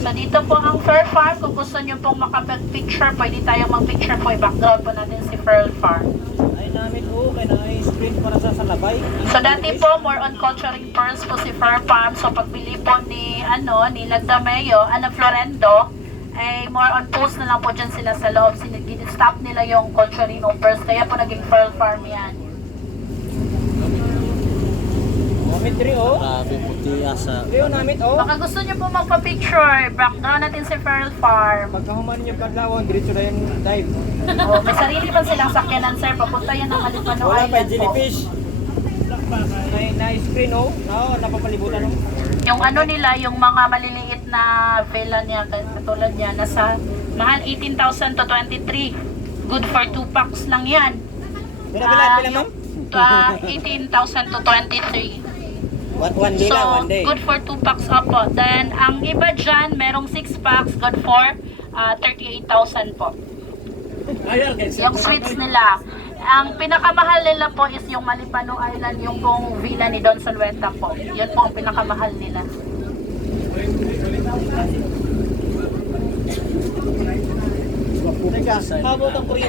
So dito po ang Pearl Farm. Kung gusto nyo pong makapag-picture, pwede tayong mag-picture po. I-background po natin si Pearl Farm. Ay namin po, kaya na-screen para sa salabay. So dati po, more on culturing pearls po si Pearl Farm. So pagbili po ni Lagdameo, Florendo, ay more on post na lang po dyan sila sa loob. Stop nila yung culturing of pearls. Kaya po naging Pearl Farm yan. Namit rin oh. Grabe puti asa. Rin namit oh. Baka gusto nyo po magpa-picture, background natin si Pearl Farm. Pagkahuman niyo kadlawon, diretso na yung dive. May sarili pa silang sakyanan, sir. Papunta yan ng Malipano Wala pa Island po. jellyfish. Na-screen oh. Oo, napapalibutan oh. Yung nila, yung mga maliliit na villa niya, katulad niya, nasa mahal 18,000 to 23. Good for 2 packs lang yan. Bila ma'am? 18,000 to 23. One day So, lang, one day. good for 2 packs po. Then, ang iba dyan, merong 6 packs, good for 38,000 po. Yung sweets nila. Ang pinakamahal nila po is yung Malipano Island, yung pong villa ni Don Salueta po. Yun po ang pinakamahal nila. Teka, habot ang kuryente.